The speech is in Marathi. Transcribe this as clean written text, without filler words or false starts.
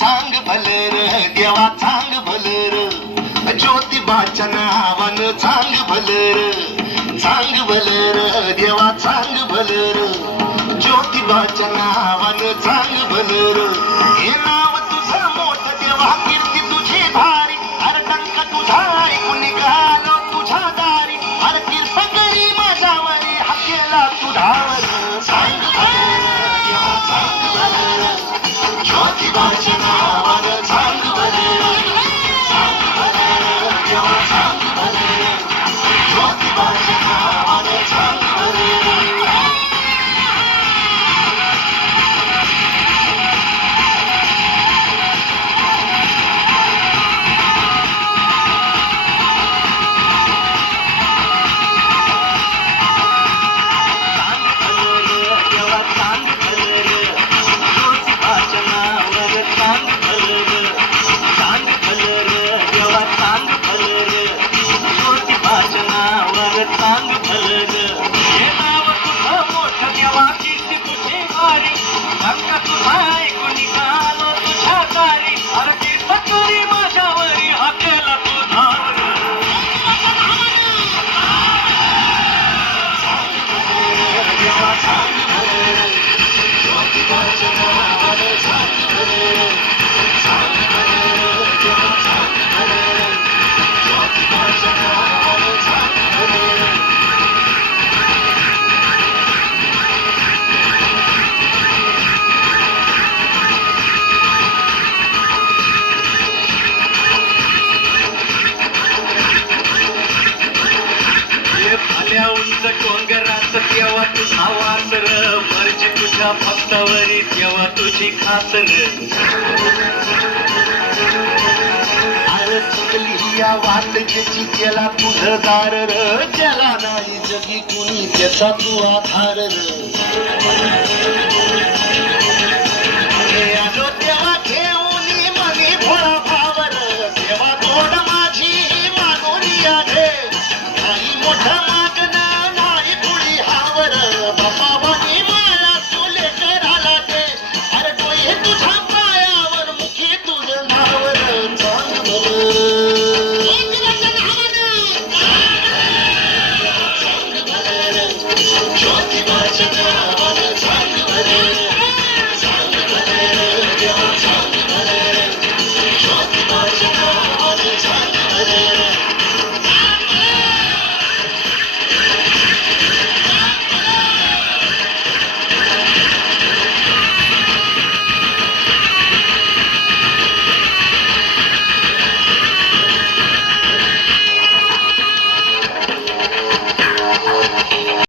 चांग भलर देवा चांग भलर ज्योतिबाच्या नावानं चांग भलर देवा चांग भलर ज्योतिबाच्या नावानं चांग भलर हे नाव तुझं मोठ देवा कीर्ती तुझी भारी अरे टंक तुझा ऐकून निघालो तुझ्या दारी अरे कृपा करी माझ्यावरी हा केला तुझावर चांग भलर देवा चांग भलर ज्योतिबाच्या नावानं चांग भलर देवा चांग भलर ज्योतिबाच्या नावानं चांग भलर तेव्हा तुझा वासर मर्जी तुझ्या भक्तावरी तेव्हा तुझी खातर अरे चुकली या वाट ज्याची केला तुझं दार ज्याला नाही जगी कुणी त्याचा तू आधार